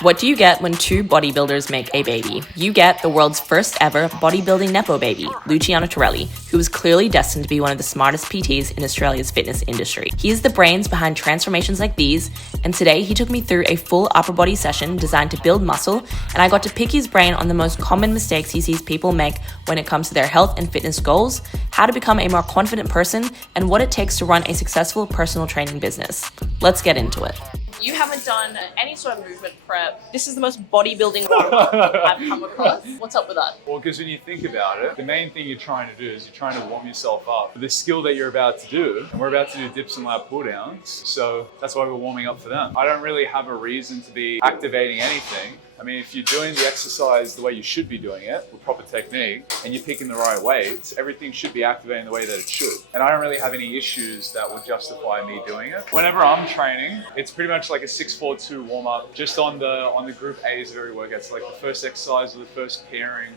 What do you get when two bodybuilders make a baby? You get the world's first ever bodybuilding nepo baby, Luciano who is clearly destined to be one of the smartest PTs in Australia's fitness industry. He is the brains behind transformations like these, and today he took me through a full upper body session designed to build muscle, and I got to pick his brain on the most common mistakes he sees people make when it comes to their health and fitness goals, how to become a more confident person, and what it takes to run a successful personal training business. Let's get into it. You haven't done any sort of movement prep. This is the most bodybuilding I've come across. What's up with that? Well, because when you think about it, the main thing you're trying to do is you're trying to warm yourself up for the skill that you're about to do. And we're about to do dips and lat pull downs. So that's why we're warming up for them. I don't really have a reason to be activating anything. I mean, if you're doing the exercise the way you should be doing it, with proper technique, and you're picking the right weights, everything should be activating the way that it should. And I don't really have any issues that would justify me doing it. Whenever I'm training, it's pretty much like a 6-4-2 warm up, just on the group A's of every workout. So like the first exercise or the first pairing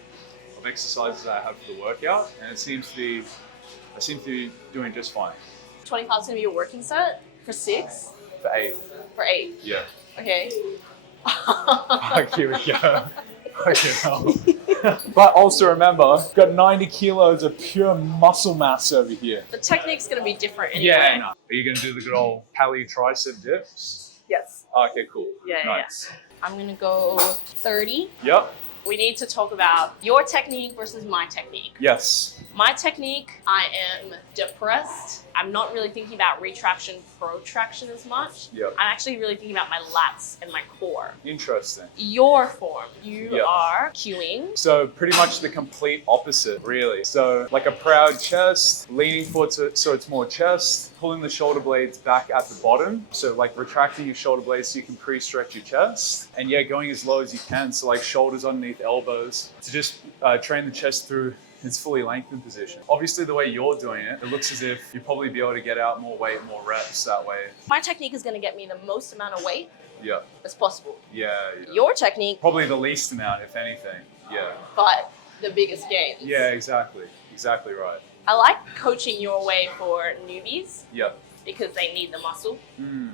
of exercises that I have for the workout, and I seem to be doing just fine. 25 is gonna be your working set for 6? For 8. For 8? Yeah. Okay. Here we go. But also remember, got 90 kilos of pure muscle mass over here. The technique's gonna be different anyway. Yeah, no. Are you gonna do the good old Cali tricep dips? Yes. Okay, cool. Yeah, nice. Yeah. I'm gonna go 30. Yep. We need to talk about your technique versus my technique. Yes. My technique, I am depressed. I'm not really thinking about retraction, protraction as much. Yep. I'm actually really thinking about my lats and my core. Interesting. Your form, you are queuing. So pretty much the complete opposite, really. So like a proud chest, leaning forward so it's more chest, pulling the shoulder blades back at the bottom. So like retracting your shoulder blades so you can pre-stretch your chest. And yeah, going as low as you can. So like shoulders underneath elbows to just train the chest through its fully lengthened position. Obviously, the way you're doing it, it looks as if you'd probably be able to get out more weight, more reps that way. My technique is gonna get me the most amount of weight as possible. Yeah. Your technique, probably the least amount, if anything. Yeah. But the biggest gains. Yeah, exactly. Exactly right. I like coaching your way for newbies. Yep. Because they need the muscle,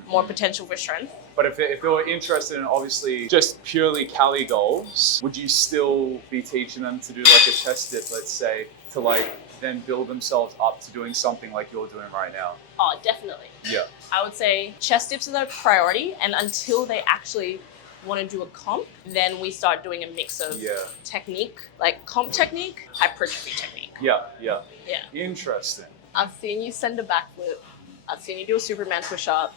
more potential for strength. But if they were interested in obviously just purely Cali goals, would you still be teaching them to do like a chest dip, let's say, to like then build themselves up to doing something like you're doing right now? Oh, definitely. Yeah. I would say chest dips are the priority, and until they actually want to do a comp, then we start doing a mix of technique, like comp technique, hypertrophy technique. Yeah. Interesting. I've seen you send a backflip. I've seen you do a Superman push-up.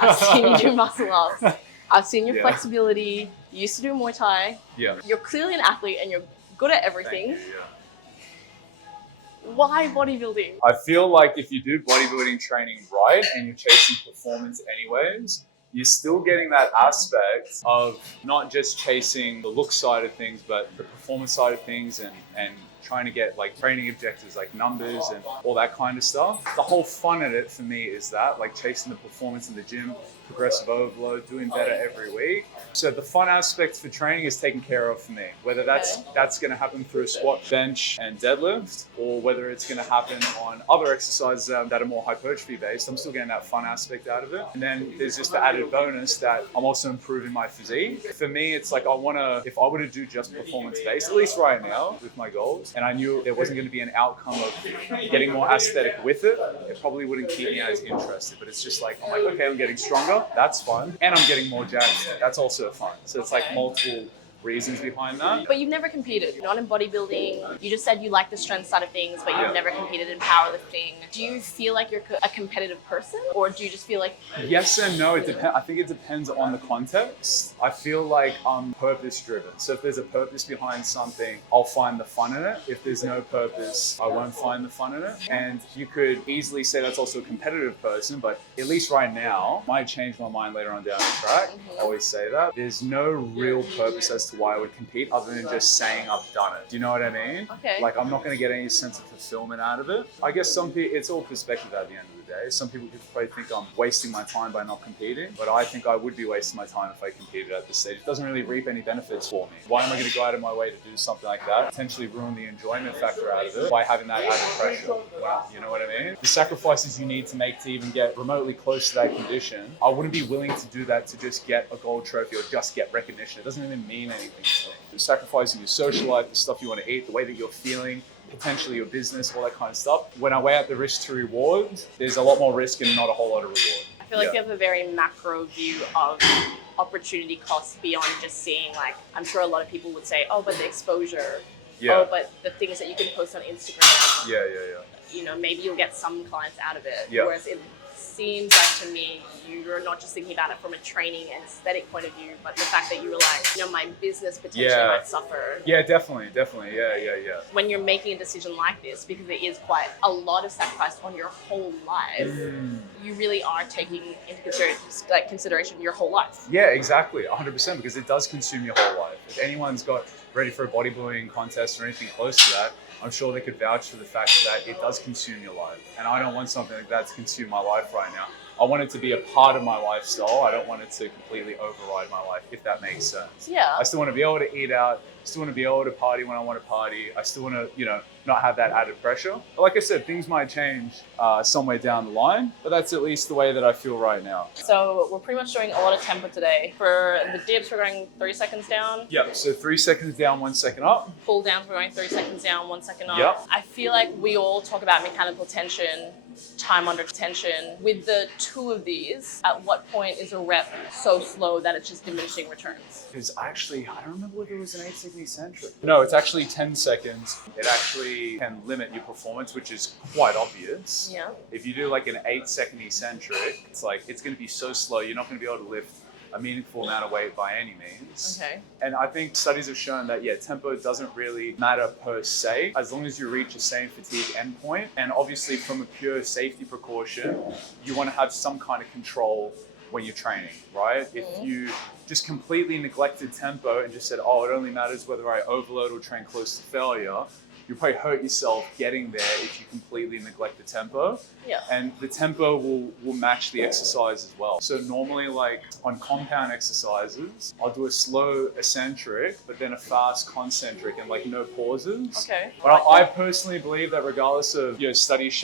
I've seen you do muscle ups. I've seen your flexibility. You used to do Muay Thai. Yeah. You're clearly an athlete and you're good at everything. Thank you, Why bodybuilding? I feel like if you do bodybuilding training right and you're chasing performance anyways, you're still getting that aspect of not just chasing the look side of things, but the performance side of things and trying to get like training objectives like numbers and all that kind of stuff. The whole fun in it for me is that, like chasing the performance in the gym, progressive overload, doing better every week. So the fun aspect for training is taken care of for me, whether that's going to happen through a squat, bench and deadlift, or whether it's going to happen on other exercises that are more hypertrophy based. I'm still getting that fun aspect out of it. And then there's just the added bonus that I'm also improving my physique. For me, it's like if I were to do just performance based, at least right now with my goals, and I knew there wasn't going to be an outcome of getting more aesthetic with it, it probably wouldn't keep me as interested. But it's just like, I'm like, okay, I'm getting stronger. That's fun. And I'm getting more jacked. That's also fun. So it's like multiple reasons behind that. But you've never competed, not in bodybuilding. You just said you like the strength side of things, but you've never competed in powerlifting. Do you feel like you're a competitive person, or do you just feel like... Yes and no. I think it depends on the context. I feel like I'm purpose driven. So if there's a purpose behind something, I'll find the fun in it. If there's no purpose, I won't find the fun in it. And you could easily say that's also a competitive person, but at least right now, might change my mind later on down the track. I always say that. There's no real purpose as to why I would compete other than just saying I've done it. Do you know what I mean? Okay. Like I'm not going to get any sense of fulfillment out of it. I guess some people, it's all perspective at the end of the day. day. Some people could probably think I'm wasting my time by not competing, but I think I would be wasting my time if I competed at this stage. It doesn't really reap any benefits for me. Why am I going to go out of my way to do something like that? Potentially ruin the enjoyment factor out of it by having that added pressure. You know what I mean? The sacrifices you need to make to even get remotely close to that condition, I wouldn't be willing to do that to just get a gold trophy or just get recognition. It doesn't even mean anything to me. You're sacrificing your social life, the stuff you want to eat, the way that you're feeling, potentially your business, all that kind of stuff. When I weigh out the risk to reward, there's a lot more risk and not a whole lot of reward. I feel like you have a very macro view of opportunity costs beyond just seeing, like, I'm sure a lot of people would say, oh, but the exposure, oh, but the things that you can post on Instagram. You know, maybe you'll get some clients out of it. Whereas it seems like to me, you're not just thinking about it from a training and aesthetic point of view, but the fact that you were like, you know, my business potentially might suffer. Yeah, definitely. When you're making a decision like this, because it is quite a lot of sacrifice on your whole life, you really are taking into consideration your whole life. Yeah, exactly, 100%, because it does consume your whole life. If anyone's got ready for a bodybuilding contest or anything close to that, I'm sure they could vouch for the fact that it does consume your life. And I don't want something like that to consume my life right now. I want it to be a part of my lifestyle. I don't want it to completely override my life, if that makes sense. Yeah. I still want to be able to eat out. Still want to be able to party when I want to party. I still want to, you know, not have that added pressure. But like I said, things might change somewhere down the line, but that's at least the way that I feel right now. So we're pretty much doing a lot of tempo today. For the dips, we're going 3 seconds down. Yep, so 3 seconds down, 1 second up. Pull downs, we're going 3 seconds down, 1 second up. Yep. I feel like we all talk about mechanical tension, time under tension. With the two of these, at what point is a rep so slow that it's just diminishing returns? Because I don't remember whether it was an 8-second eccentric. No, it's actually 10 seconds. It actually can limit your performance, which is quite obvious. Yeah. If you do like an 8-second eccentric, it's like, it's going to be so slow, you're not going to be able to lift a meaningful amount of weight by any means. Okay. And I think studies have shown that, tempo doesn't really matter per se, as long as you reach a same fatigue endpoint. And obviously from a pure safety precaution, you want to have some kind of control when you're training, right? If you just completely neglected tempo and just said, oh, it only matters whether I overload or train close to failure, you'll probably hurt yourself getting there if you completely neglect the tempo. Yeah. And the tempo will match the exercise as well. So normally, like on compound exercises, I'll do a slow eccentric, but then a fast concentric and like no pauses. Okay. But I personally believe that regardless of studies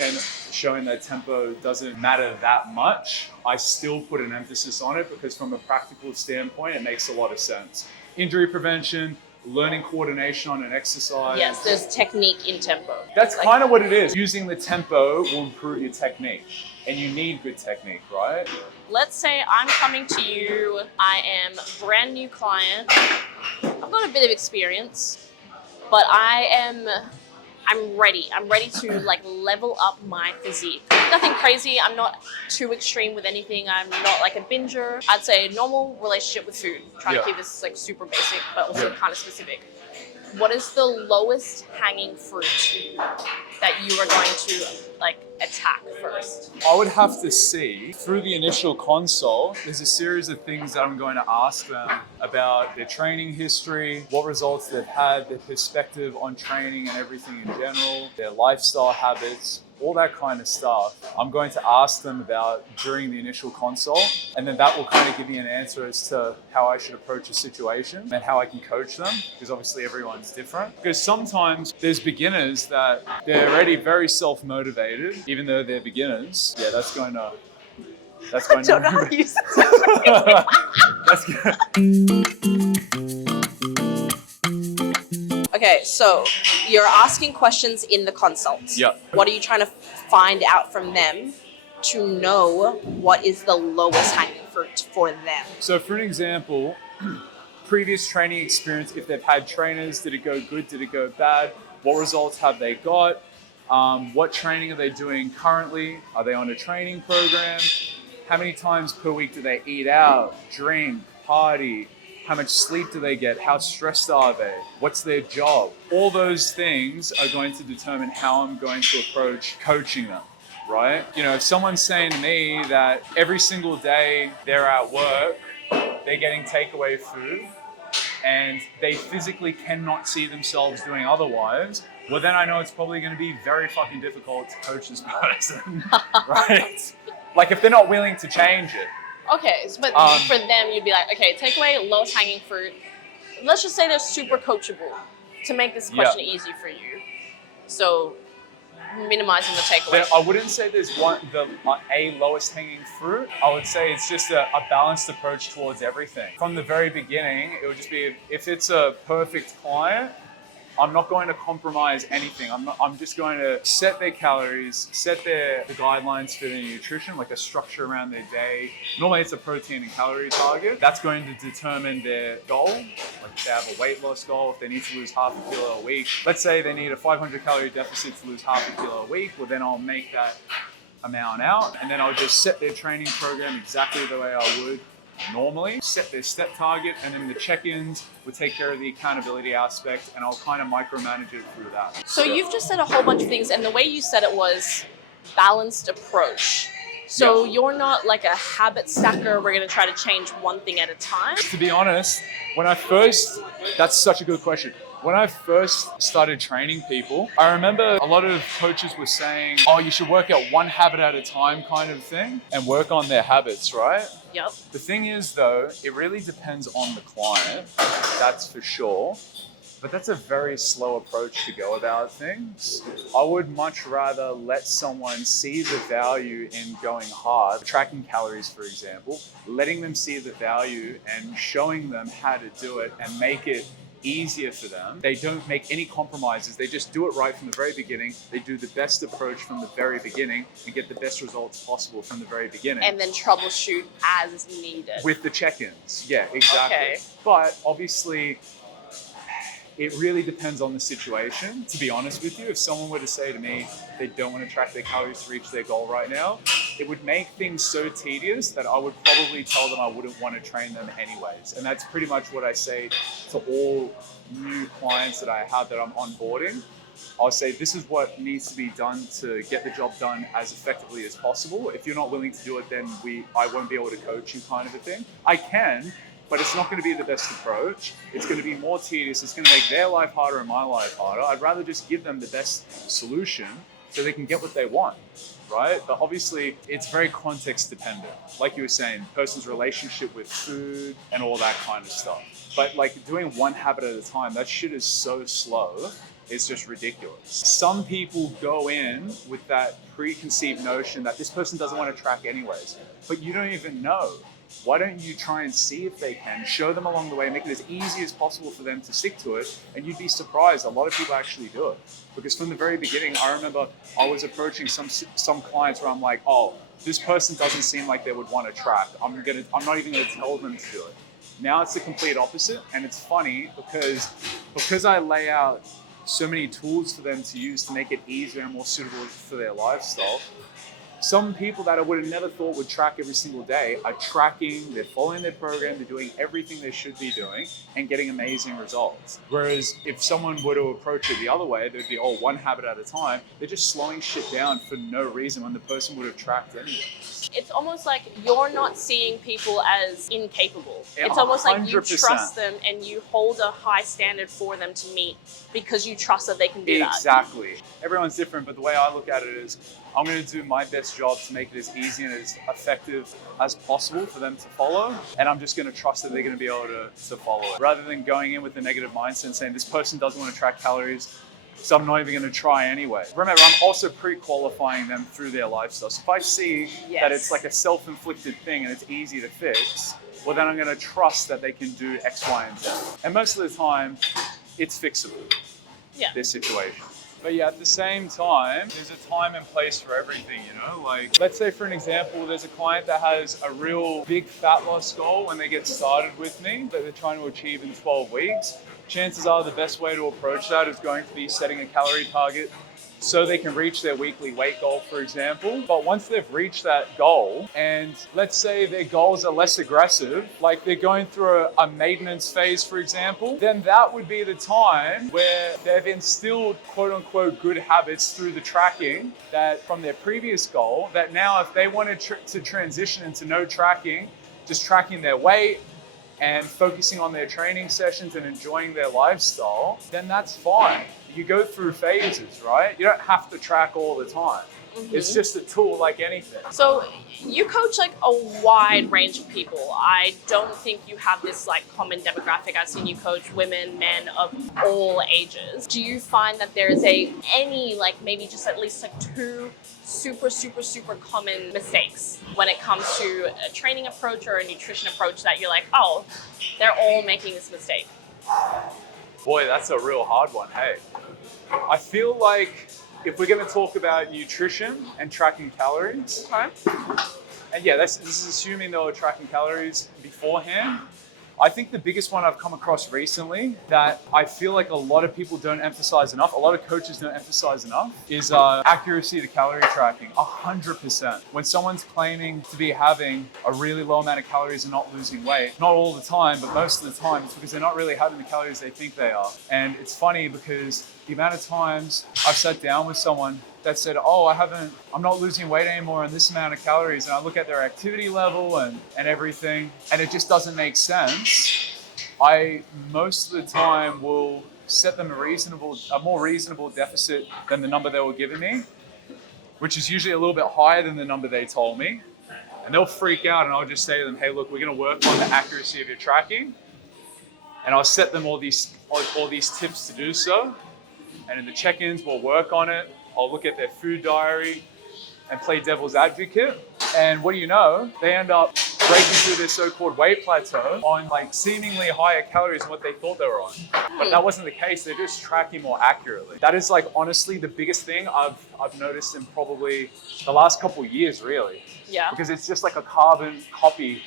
showing that tempo doesn't matter that much, I still put an emphasis on it because from a practical standpoint, it makes a lot of sense. Injury prevention, learning coordination on an exercise. Yes, there's technique in tempo. That's kind of what it is. Using the tempo will improve your technique, and you need good technique, right? Let's say I'm coming to you, I am a brand new client, I've got a bit of experience, but I'm ready. I'm ready to like level up my physique. Nothing crazy. I'm not too extreme with anything. I'm not like a binger. I'd say normal relationship with food. Trying to keep this like super basic, but also kind of specific. What is the lowest hanging fruit that you are going to like attack first? I would have to see through the initial consult, there's a series of things that I'm going to ask them about their training history, what results they've had, their perspective on training and everything in general, their lifestyle habits, all that kind of stuff. I'm going to ask them about during the initial consult, and then that will kind of give me an answer as to how I should approach a situation and how I can coach them, because obviously everyone's different. Because sometimes there's beginners that they're already very self-motivated, even though they're beginners. Yeah, that's going to... I don't know how to use this. That's good. Okay, so you're asking questions in the consult. Yep. What are you trying to find out from them to know what is the lowest hanging fruit for them? So for an example, previous training experience, if they've had trainers, did it go good, did it go bad? What results have they got? What training are they doing currently? Are they on a training program? How many times per week do they eat out, drink, party? How much sleep do they get? How stressed are they? What's their job? All those things are going to determine how I'm going to approach coaching them, right? You know, if someone's saying to me that every single day they're at work, they're getting takeaway food, and they physically cannot see themselves doing otherwise, well, then I know it's probably going to be very fucking difficult to coach this person, right? Like if they're not willing to change it. Okay, but for them, you'd be like, okay, take away lowest hanging fruit. Let's just say they're super coachable to make this question easy for you. So minimizing the takeaway. I wouldn't say there's a lowest hanging fruit. I would say it's just a balanced approach towards everything. From the very beginning, it would just be if it's a perfect client, I'm not going to compromise anything. I'm just going to set their calories, set the guidelines for their nutrition, like a structure around their day. Normally it's a protein and calorie target. That's going to determine their goal. Like if they have a weight loss goal, if they need to lose half a kilo a week. Let's say they need a 500 calorie deficit to lose half a kilo a week. Well, then I'll make that amount out, and then I'll just set their training program exactly the way I would normally, set their step target, and then the check-ins would take care of the accountability aspect, and I'll kind of micromanage it through that. So you've just said a whole bunch of things, and the way you said it was balanced approach. So you're not like a habit stacker, we're going to try to change one thing at a time? To be honest, that's such a good question. When I first started training people, I remember a lot of coaches were saying, oh, you should work out one habit at a time kind of thing and work on their habits, right? Yep. The thing is though, it really depends on the client, that's for sure. But that's a very slow approach to go about things. I would much rather let someone see the value in going hard, tracking calories, for example, letting them see the value and showing them how to do it and make it easier for them. They don't make any compromises. They just do it right from the very beginning. They do the best approach from the very beginning and get the best results possible from the very beginning. And then troubleshoot as needed. With the check-ins. Yeah, exactly. Okay. But obviously, it really depends on the situation, to be honest with you. If someone were to say to me they don't want to track their calories to reach their goal right now, it would make things so tedious that I would probably tell them I wouldn't want to train them anyways. And that's pretty much what I say to all new clients that I have that I'm onboarding. I'll say this is what needs to be done to get the job done as effectively as possible. If you're not willing to do it, then I won't be able to coach you, kind of a thing. I can, but it's not going to be the best approach. It's going to be more tedious. It's going to make their life harder and my life harder. I'd rather just give them the best solution so they can get what they want, right? But obviously, it's very context dependent. Like you were saying, person's relationship with food and all that kind of stuff. But like doing one habit at a time, that shit is so slow. It's just ridiculous. Some people go in with that preconceived notion that this person doesn't want to track anyways, but you don't even know. Why don't you try and see if they can, show them along the way, make it as easy as possible for them to stick to it, and you'd be surprised. A lot of people actually do it. Because from the very beginning, I remember I was approaching some clients where I'm like, oh, this person doesn't seem like they would want to track. I'm not even going to tell them to do it. Now it's the complete opposite, and it's funny because I lay out so many tools for them to use to make it easier and more suitable for their lifestyle. Some people that I would have never thought would track every single day are tracking, they're following their program, they're doing everything they should be doing and getting amazing results. Whereas if someone were to approach it the other way, they'd be, oh, one habit at a time. They're just slowing shit down for no reason when the person would have tracked anyway. It's almost like you're not seeing people as incapable. It's almost like you 100%. trust them and you hold a high standard for them to meet because you trust that they can do that. Exactly. Everyone's different, but the way I look at it is I'm going to do my best job to make it as easy and as effective as possible for them to follow. And I'm just going to trust that they're going to be able to follow it. Rather than going in with a negative mindset and saying this person doesn't want to track calories, so I'm not even going to try anyway. Remember, I'm also pre-qualifying them through their lifestyle. So if I see that it's like a self-inflicted thing and it's easy to fix, well, then I'm going to trust that they can do X, Y, and Z. And most of the time, it's fixable, this situation. But yeah, at the same time, there's a time and place for everything, you know? Like, let's say for an example, there's a client that has a real big fat loss goal when they get started with me that they're trying to achieve in 12 weeks. Chances are the best way to approach that is going to be setting a calorie target so they can reach their weekly weight goal, for example. But once they've reached that goal, and let's say their goals are less aggressive, like they're going through a maintenance phase, for example, then that would be the time where they've instilled quote unquote good habits through the tracking that from their previous goal, that now if they wanted to transition into no tracking, just tracking their weight, and focusing on their training sessions and enjoying their lifestyle, then that's fine. You go through phases, right? You don't have to track all the time. It's just a tool like anything. So you coach like a wide range of people. I don't think you have this like common demographic. I've seen you coach women, men of all ages. Do you find that there is any like maybe just at least like two super common mistakes when it comes to a training approach or a nutrition approach that you're like, oh, they're all making this mistake? Boy, that's a real hard one. Hey, I feel like if we're going to talk about nutrition and tracking calories, Okay. and yeah, this is assuming they were tracking calories beforehand. I think the biggest one I've come across recently that I feel like a lot of people don't emphasize enough, a lot of coaches don't emphasize enough, is accuracy to calorie tracking, 100%. When someone's claiming to be having a really low amount of calories and not losing weight, not all the time, but most of the time, it's because they're not really having the calories they think they are. And it's funny because the amount of times I've sat down with someone that said, oh, I'm not losing weight anymore on this amount of calories. And I look at their activity level and everything, and it just doesn't make sense. I, most of the time, will set them a more reasonable deficit than the number they were giving me, which is usually a little bit higher than the number they told me. And they'll freak out, and I'll just say to them, hey, look, we're gonna work on the accuracy of your tracking. And I'll set them all these tips to do so. And in the check-ins, we'll work on it. I'll look at their food diary and play devil's advocate. And what do you know? They end up breaking through their so-called weight plateau on like seemingly higher calories than what they thought they were on. But that wasn't the case. They're just tracking more accurately. That is like honestly the biggest thing I've noticed in probably the last couple of years, really. Yeah. Because it's just like a carbon copy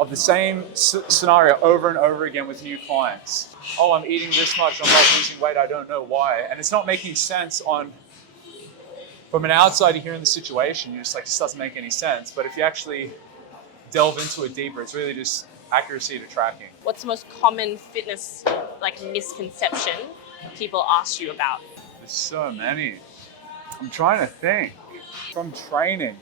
of the same scenario over and over again with new clients. Oh, I'm eating this much, I'm not losing weight, I don't know why. And it's not making sense from an outsider hearing the situation, you're just like, this doesn't make any sense. But if you actually delve into it deeper, it's really just accuracy to tracking. What's the most common fitness like misconception people ask you about? There's so many. I'm trying to think. From training.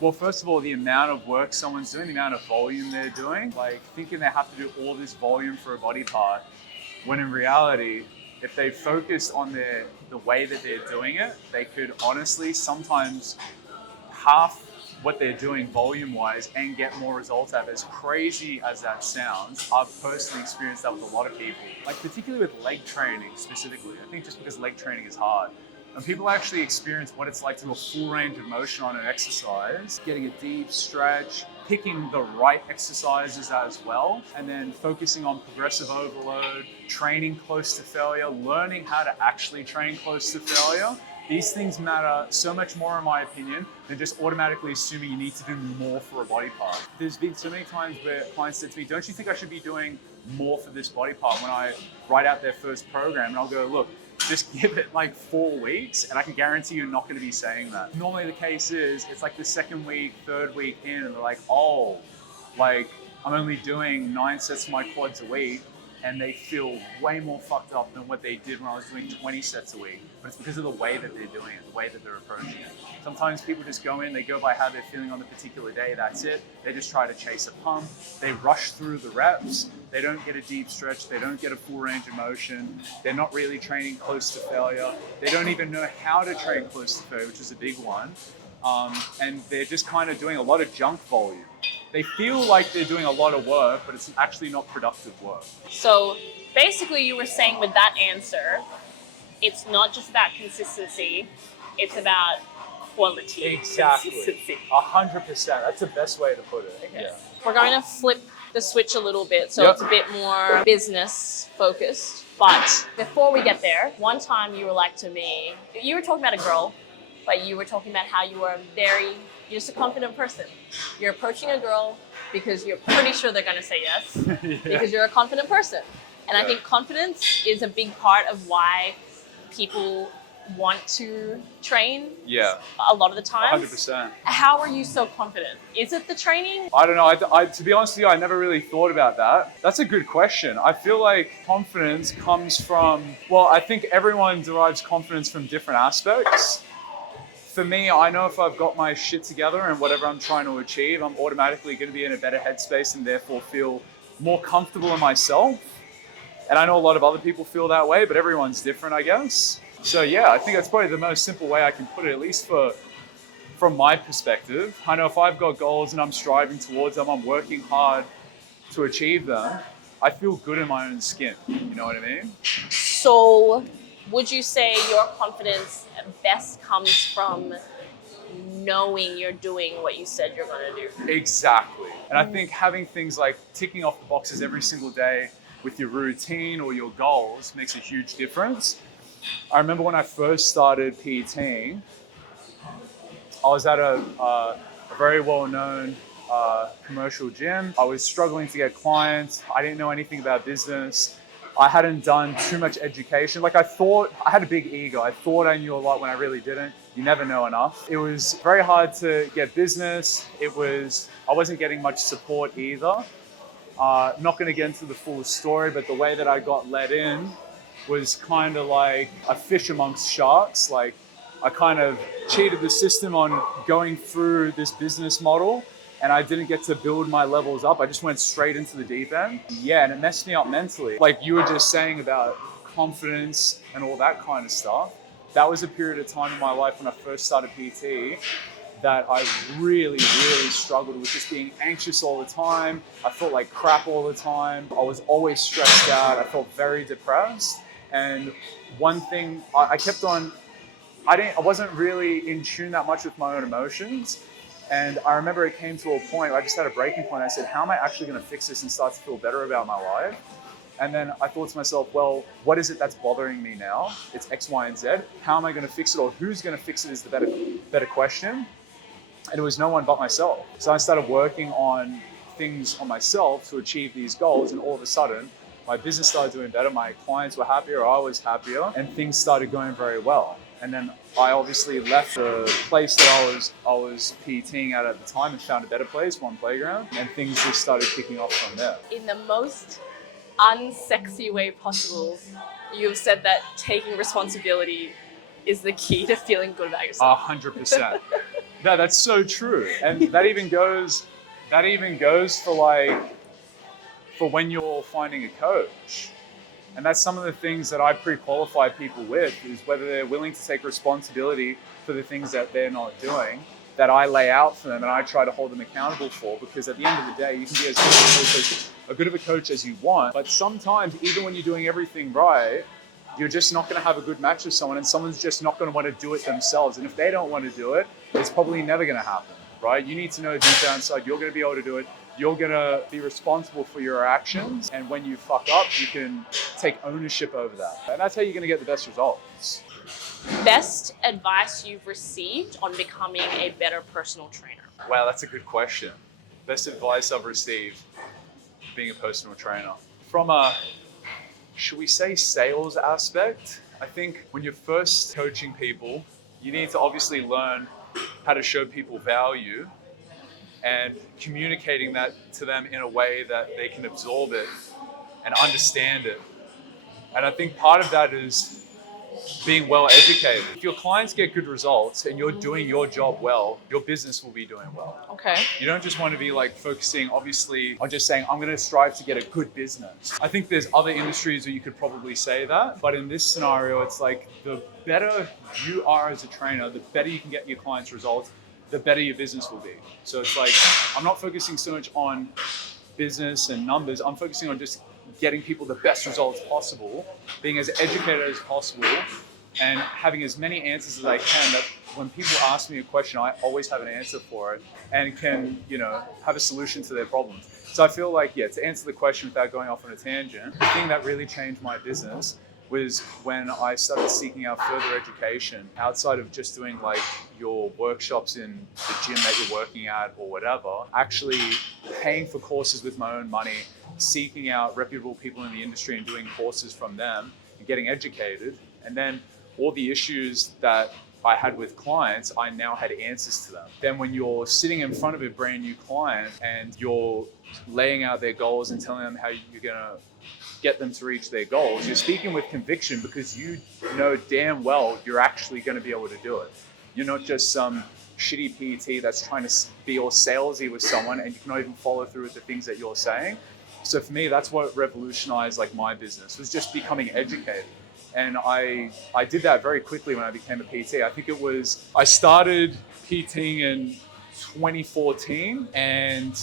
Well, first of all, the amount of work someone's doing, the amount of volume they're doing, like thinking they have to do all this volume for a body part, when in reality, if they focused on the way that they're doing it, they could honestly sometimes half what they're doing volume-wise and get more results out of it. As crazy as that sounds, I've personally experienced that with a lot of people, like particularly with leg training specifically. I think just because leg training is hard. And people actually experience what it's like to do a full range of motion on an exercise, getting a deep stretch, picking the right exercises as well, and then focusing on progressive overload, training close to failure, learning how to actually train close to failure. These things matter so much more, in my opinion, than just automatically assuming you need to do more for a body part. There's been so many times where clients said to me, don't you think I should be doing more for this body part when I write out their first program? And I'll go, look, just give it like 4 weeks and I can guarantee you're not going to be saying that. Normally the case is it's like the second week, third week in and they're like, oh, like I'm only doing 9 sets of my quads a week, and they feel way more fucked up than what they did when I was doing 20 sets a week. But it's because of the way that they're doing it, the way that they're approaching it. Sometimes people just go in, they go by how they're feeling on the particular day, that's it. They just try to chase a pump. They rush through the reps. They don't get a deep stretch. They don't get a full range of motion. They're not really training close to failure. They don't even know how to train close to failure, which is a big one. And they're just kind of doing a lot of junk volume. They feel like they're doing a lot of work, but it's actually not productive work. So basically you were saying with that answer, it's not just about consistency, it's about quality. Exactly. Consistency. 100%. That's the best way to put it. Okay. Yeah. We're going to flip the switch a little bit, so it's a bit more business focused. But before we get there, one time you were like to me, you were talking about a girl, but you were talking about how you were you're just a confident person. You're approaching a girl because you're pretty sure they're going to say yes, because you're a confident person. And I think confidence is a big part of why people want to train a lot of the time. 100%. How are you so confident? Is it the training? I don't know. I, to be honest with you, I never really thought about that. That's a good question. I feel like confidence comes from, well, I think everyone derives confidence from different aspects. For me, I know if I've got my shit together and whatever I'm trying to achieve, I'm automatically going to be in a better headspace and therefore feel more comfortable in myself. And I know a lot of other people feel that way, but everyone's different, I guess. So yeah, I think that's probably the most simple way I can put it, at least from my perspective. I know if I've got goals and I'm striving towards them, I'm working hard to achieve them, I feel good in my own skin. You know what I mean? So would you say your confidence best comes from knowing you're doing what you said you're going to do? Exactly. And I think having things like ticking off the boxes every single day with your routine or your goals makes a huge difference. I remember when I first started PTing, I was at a very well-known commercial gym. I was struggling to get clients. I didn't know anything about business. I hadn't done too much education. Like I thought, I had a big ego. I thought I knew a lot when I really didn't. You never know enough. It was very hard to get business. I wasn't getting much support either. Not going to get into the full story, but the way that I got let in was kind of like a fish amongst sharks. Like I kind of cheated the system on going through this business model, and I didn't get to build my levels up. I just went straight into the deep end. Yeah, and it messed me up mentally. Like you were just saying about confidence and all that kind of stuff. That was a period of time in my life when I first started PT that I really, really struggled with, just being anxious all the time. I felt like crap all the time. I was always stressed out. I felt very depressed. And one thing I kept on, I wasn't really in tune that much with my own emotions. And I remember it came to a point where I just had a breaking point. I said, how am I actually going to fix this and start to feel better about my life? And then I thought to myself, well, what is it that's bothering me now? It's X, Y, and Z. How am I going to fix it, or who's going to fix it is the better question. And it was no one but myself. So I started working on things on myself to achieve these goals. And all of a sudden, my business started doing better. My clients were happier. I was happier. And things started going very well. And then I obviously left the place that I was PTing at the time and found a better place, one playground. And things just started kicking off from there. In the most unsexy way possible, you've said that taking responsibility is the key to feeling good about yourself. 100%. No, that's so true. And that even goes for when you're finding a coach. And that's some of the things that I pre-qualify people with, is whether they're willing to take responsibility for the things that they're not doing, that I lay out for them and I try to hold them accountable for. Because at the end of the day, you can be as good of a coach as you want, but sometimes even when you're doing everything right, you're just not going to have a good match with someone, and someone's just not going to want to do it themselves. And if they don't want to do it, it's probably never going to happen, right? You need to know deep down inside you're going to be able to do it. You're going to be responsible for your actions. And when you fuck up, you can take ownership over that. And that's how you're going to get the best results. Best advice you've received on becoming a better personal trainer? Wow, that's a good question. Best advice I've received being a personal trainer. From a, should we say, sales aspect, I think when you're first coaching people, you need to obviously learn how to show people value and communicating that to them in a way that they can absorb it and understand it. And I think part of that is being well educated. If your clients get good results and you're doing your job well, your business will be doing well. Okay. You don't just want to be like focusing obviously on just saying, I'm going to strive to get a good business. I think there's other industries where you could probably say that, but in this scenario, it's like the better you are as a trainer, the better you can get your clients' results, the better your business will be. So it's like, I'm not focusing so much on business and numbers. I'm focusing on just getting people the best results possible, being as educated as possible, and having as many answers as I can, that when people ask me a question, I always have an answer for it and can, have a solution to their problems. So I feel like, to answer the question without going off on a tangent, the thing that really changed my business was when I started seeking out further education outside of just doing like your workshops in the gym that you're working at or whatever, actually paying for courses with my own money, seeking out reputable people in the industry and doing courses from them and getting educated. And then all the issues that I had with clients, I now had answers to them. Then when you're sitting in front of a brand new client and you're laying out their goals and telling them how you're gonna get them to reach their goals, you're speaking with conviction because you know damn well you're actually going to be able to do it. You're not just some shitty PT that's trying to be all salesy with someone and you cannot even follow through with the things that you're saying. So for me, that's what revolutionized like my business, was just becoming educated. And I did that very quickly when I became a PT. I think I started PTing in 2014, and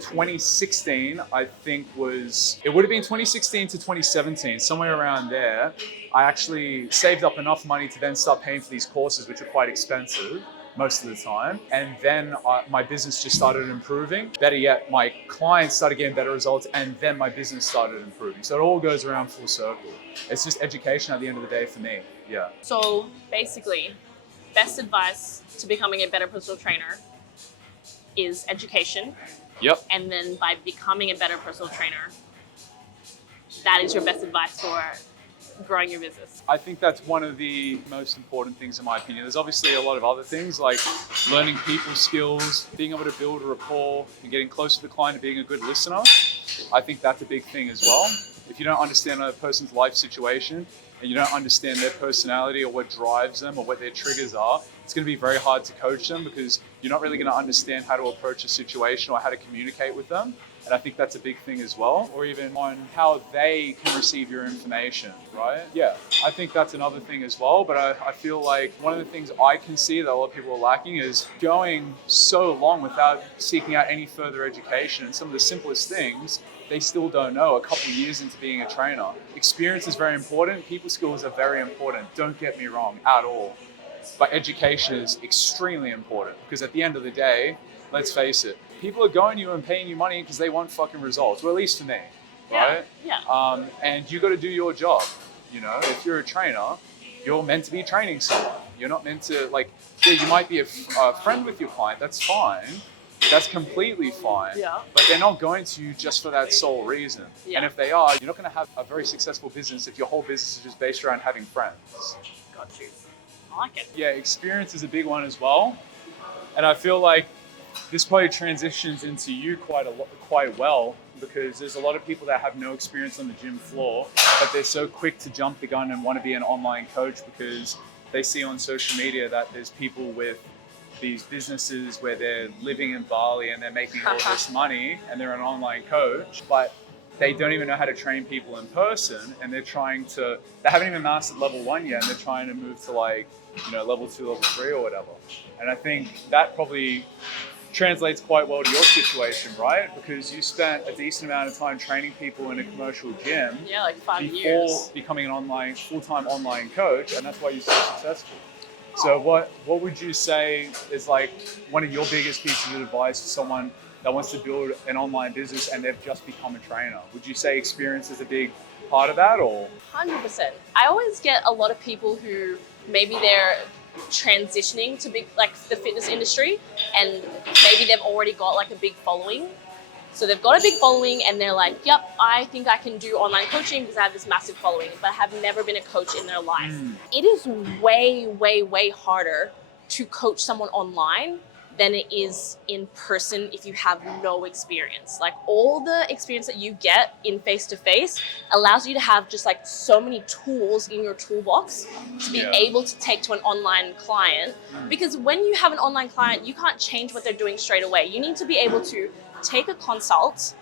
2016, I think it would have been 2016 to 2017, somewhere around there. I actually saved up enough money to then start paying for these courses, which are quite expensive most of the time. And then my business just started improving. Better yet, my clients started getting better results, and then my business started improving. So it all goes around full circle. It's just education at the end of the day for me. Yeah. So basically, best advice to becoming a better personal trainer is education. Yep. And then by becoming a better personal trainer, that is your best advice for growing your business. I think that's one of the most important things in my opinion. There's obviously a lot of other things like learning people skills, being able to build a rapport and getting close to the client and being a good listener. I think that's a big thing as well. If you don't understand a person's life situation and you don't understand their personality or what drives them or what their triggers are, it's going to be very hard to coach them because you're not really going to understand how to approach a situation or how to communicate with them. And I think that's a big thing as well, or even on how they can receive your information, right? Yeah, I think that's another thing as well. But I feel like one of the things I can see that a lot of people are lacking is going so long without seeking out any further education. And some of the simplest things, they still don't know a couple of years into being a trainer. Experience is very important. People skills are very important. Don't get me wrong at all. But education is extremely important because at the end of the day, let's face it, people are going to you and paying you money because they want fucking results, or at least for me, right? Yeah. And you got to do your job. You know, if you're a trainer, you're meant to be training someone. You're not meant to yeah, you might be a friend with your client. That's fine. That's completely fine. Yeah. But they're not going to you just for that sole reason. Yeah. And if they are, you're not going to have a very successful business if your whole business is just based around having friends. Got you. I like it. Yeah, experience is a big one as well. And I feel like this probably transitions into you quite well because there's a lot of people that have no experience on the gym floor, but they're so quick to jump the gun and want to be an online coach because they see on social media that there's people with these businesses where they're living in Bali and they're making all this money and they're an online coach, but they don't even know how to train people in person, and they haven't even mastered level 1 yet, and they're trying to move to level 2, level 3 or whatever. And I think that probably translates quite well to your situation, right? Because you spent a decent amount of time training people in a commercial gym. Yeah, like 5 before years. becoming an full-time online coach, and that's why you're so successful. So what would you say is like one of your biggest pieces of advice to someone that wants to build an online business and they've just become a trainer? Would you say experience is a big part of that, or? 100%. I always get a lot of people who maybe they're transitioning to the fitness industry, and maybe they've already got like a big following. So they've got a big following and they're like, yep, I think I can do online coaching because I have this massive following, but have never been a coach in their life. It is way, way, way harder to coach someone online than it is in person if you have no experience. Like all the experience that you get in face-to-face allows you to have just like so many tools in your toolbox to be able to take to an online client. Because when you have an online client, you can't change what they're doing straight away. You need to be able to take a consult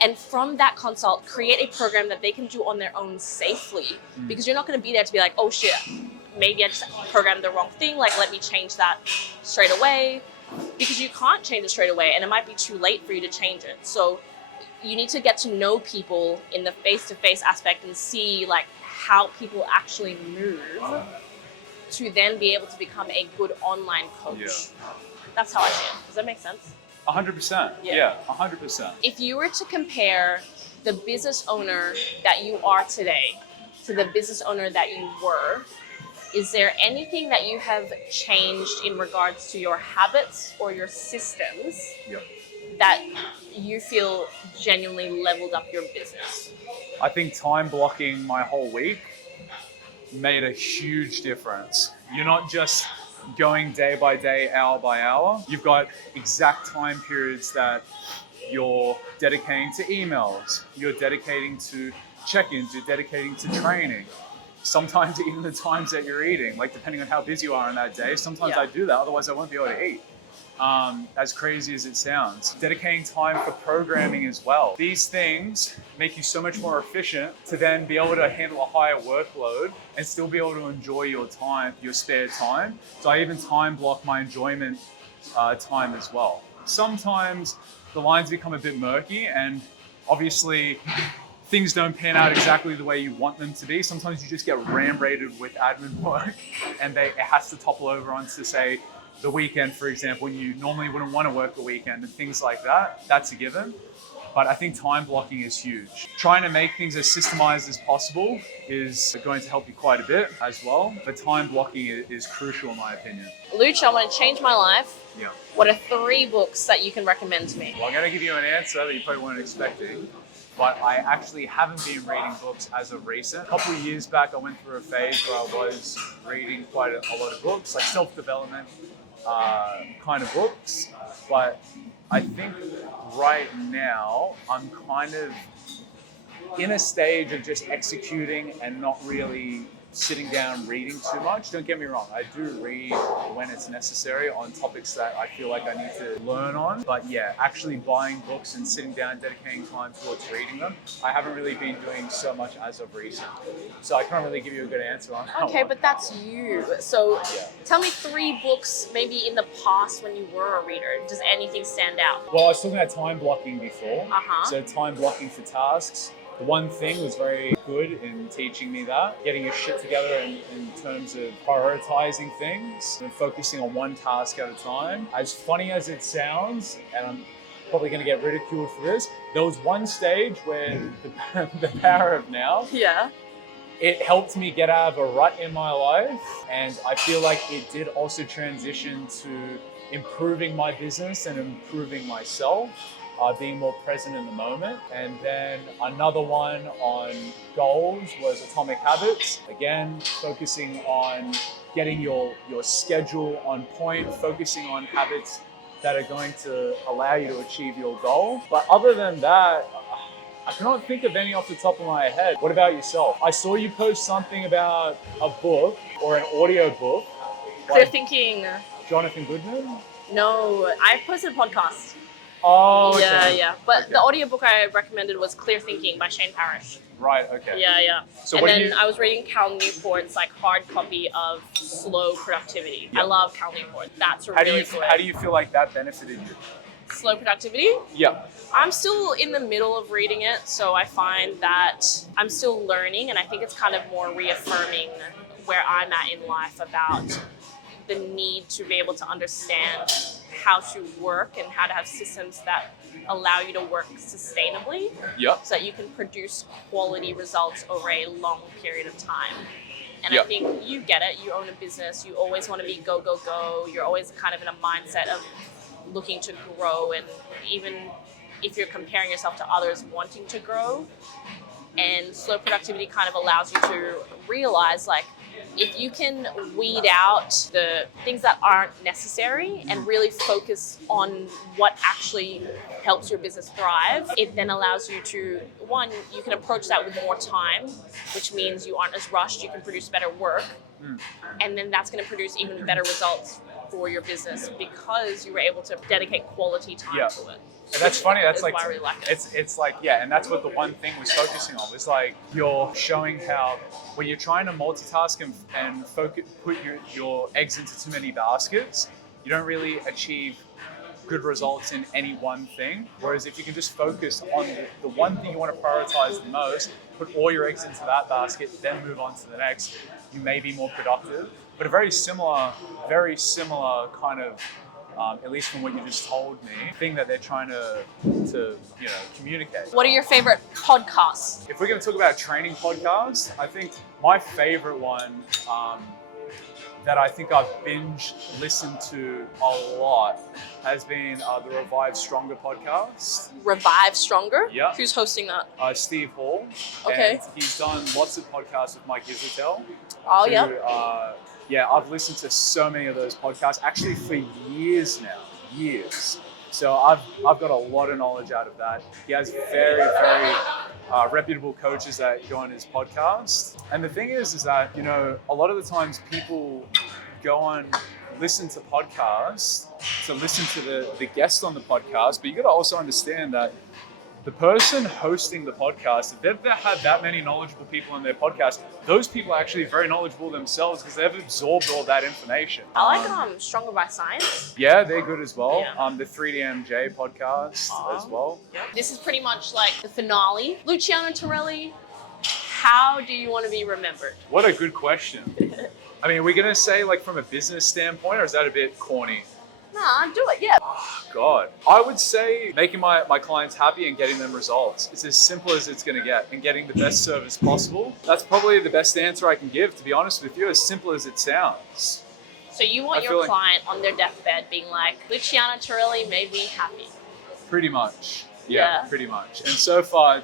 and from that consult create a program that they can do on their own safely, because you're not going to be there to be like, oh shit, maybe I just programmed the wrong thing, like let me change that straight away, because you can't change it straight away and it might be too late for you to change it. So you need to get to know people in the face-to-face aspect and see like how people actually move to then be able to become a good online coach. That's how I see it. Does that make sense? 100%. Yeah, 100%. If you were to compare the business owner that you are today to the business owner that you were, is there anything that you have changed in regards to your habits or your systems that you feel genuinely leveled up your business? I think time blocking my whole week made a huge difference. You're not just going day by day, hour by hour. You've got exact time periods that you're dedicating to emails, you're dedicating to check-ins, you're dedicating to training. sometimes even the times that you're eating, like depending on how busy you are on that day, sometimes I do that, otherwise I won't be able to eat. As crazy as it sounds. Dedicating time for programming as well. These things make you so much more efficient to then be able to handle a higher workload and still be able to enjoy your time, your spare time. So I even time block my enjoyment time as well. Sometimes the lines become a bit murky and obviously things don't pan out exactly the way you want them to be. Sometimes you just get ram-raided with admin work and it has to topple over onto, say, the weekend, for example, when you normally wouldn't want to work the weekend and things like that. That's a given. But I think time blocking is huge. Trying to make things as systemized as possible is going to help you quite a bit as well. But time blocking is crucial in my opinion. Luch, I want to change my life. Yeah. What are 3 books that you can recommend to me? Well, I'm going to give you an answer that you probably weren't expecting. But I actually haven't been reading books as of recent. A couple of years back, I went through a phase where I was reading quite a lot of books, like self-development kind of books. But I think right now, I'm kind of in a stage of just executing and not really sitting down reading too much. Don't get me wrong, I do read when it's necessary on topics that I feel like I need to learn on. But yeah, actually buying books and sitting down, dedicating time towards reading them, I haven't really been doing so much as of recent. So I can't really give you a good answer on that Okay, one. but that's you. So tell me 3 books maybe in the past when you were a reader. Does anything stand out? Well, I was talking about time blocking before. Uh-huh. So time blocking for tasks. The one thing was very good in teaching me that, getting your shit together in terms of prioritizing things and focusing on one task at a time. As funny as it sounds, and I'm probably going to get ridiculed for this, there was one stage where the power of now, it helped me get out of a rut in my life. And I feel like it did also transition to improving my business and improving myself. Being more present in the moment. And then another one on goals was Atomic Habits. Again, focusing on getting your schedule on point, focusing on habits that are going to allow you to achieve your goal. But other than that, I cannot think of any off the top of my head. What about yourself? I saw you post something about a book or an audio book. Clear Thinking. Jonathan Goodman? No, I posted a podcast. Oh, okay. Yeah. But the audiobook I recommended was Clear Thinking by Shane Parrish. Right, okay. Yeah. So and then I was reading Cal Newport's hard copy of Slow Productivity. I love Cal Newport. That's really good. How do you feel like that benefited you? Slow Productivity? Yeah. I'm still in the middle of reading it, so I find that I'm still learning, and I think it's kind of more reaffirming where I'm at in life about the need to be able to understand how to work and how to have systems that allow you to work sustainably so that you can produce quality results over a long period of time. And I think you get it. You own a business. You always want to be go, go, go. You're always kind of in a mindset of looking to grow. And even if you're comparing yourself to others wanting to grow, and slow productivity kind of allows you to realize if you can weed out the things that aren't necessary and really focus on what actually helps your business thrive, it then allows you to, one, you can approach that with more time, which means you aren't as rushed, you can produce better work, and then that's going to produce even better results for your business because you were able to dedicate quality time to it. And that's funny. That's why I really like it. It's and that's what the one thing was focusing on. Was you're showing how when you're trying to multitask and focus, put your eggs into too many baskets, you don't really achieve good results in any one thing. Whereas if you can just focus on the one thing you want to prioritize the most, put all your eggs into that basket, then move on to the next, you may be more productive. But a very similar kind of, at least from what you just told me, thing that they're trying to communicate. What are your favorite podcasts? If we're going to talk about training podcasts, I think my favorite one that I think I've binge listened to a lot has been the Revive Stronger podcast. Revive Stronger? Yeah. Who's hosting that? Steve Hall. Okay. And he's done lots of podcasts with Mike Israel. Oh, yeah. Yeah, I've listened to so many of those podcasts, actually for years now, So I've got a lot of knowledge out of that. He has very, very reputable coaches that go on his podcast. And the thing is that, you know, a lot of the times people go on, listen to podcasts, to listen to the guest on the podcast, but you got to also understand that the person hosting the podcast, if they've had that many knowledgeable people on their podcast, those people are actually very knowledgeable themselves because they've absorbed all that information. I like Stronger by Science. Yeah, they're good as well. Yeah. The 3DMJ podcast as well. This is pretty much like the finale. Luciano Torelli, how do you want to be remembered? What a good question. I mean, are we going to say like from a business standpoint, or is that a bit corny? Nah, do it, yeah. God, I would say making my clients happy and getting them results. It's as simple as it's going to get, and getting the best service possible. That's probably the best answer I can give, to be honest with you, as simple as it sounds. So you want your client on their deathbed being like, Luciano Torelli made me happy. Pretty much. Yeah, pretty much. And so far,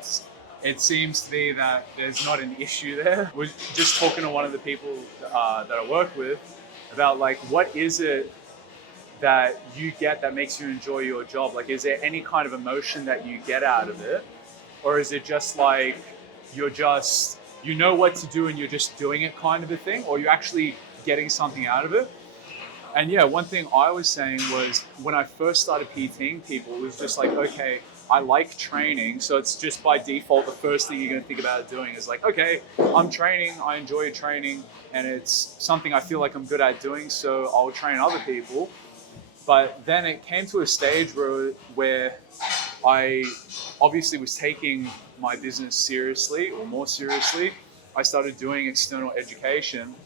it seems to be that there's not an issue there. We're just talking to one of the people that I work with about like, what is it that you get that makes you enjoy your job? Like, is there any kind of emotion that you get out of it? Or is it just like, you know what to do and you're just doing it kind of a thing? Or you're actually getting something out of it? And yeah, one thing I was saying was when I first started PTing people, it was just like, okay, I like training. So it's just by default, the first thing you're going to think about doing is like, okay, I'm training, I enjoy training, and it's something I feel like I'm good at doing, so I'll train other people. But then it came to a stage where I obviously was taking my business seriously, or more seriously. I started doing external education,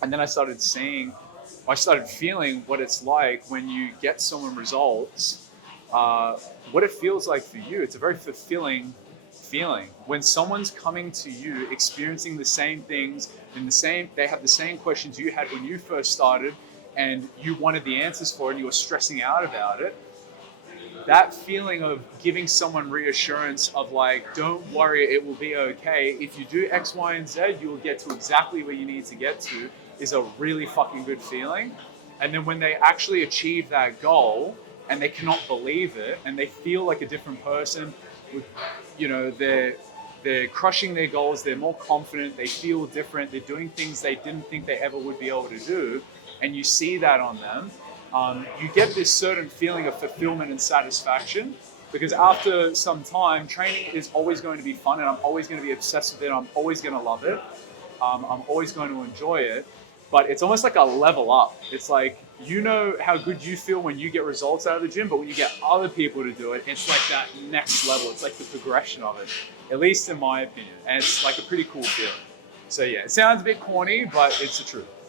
and then I started feeling what it's like when you get someone results, what it feels like for you. It's a very fulfilling feeling when someone's coming to you, experiencing the same things, and they have the same questions you had when you first started, and you wanted the answers for it and you were stressing out about it. That feeling of giving someone reassurance of like, don't worry, it will be okay. If you do X, Y, and Z, you will get to exactly where you need to get to, is a really fucking good feeling. And then when they actually achieve that goal and they cannot believe it and they feel like a different person, you know, they're crushing their goals, they're more confident, they feel different, they're doing things they didn't think they ever would be able to do, and you see that on them, you get this certain feeling of fulfillment and satisfaction, because after some time, training is always going to be fun, and I'm always going to be obsessed with it, I'm always going to love it, I'm always going to enjoy it, but it's almost like a level up. It's like, you know how good you feel when you get results out of the gym, but when you get other people to do it, it's like that next level. It's like the progression of it, at least in my opinion, and it's like a pretty cool feeling. So yeah, it sounds a bit corny, but it's the truth.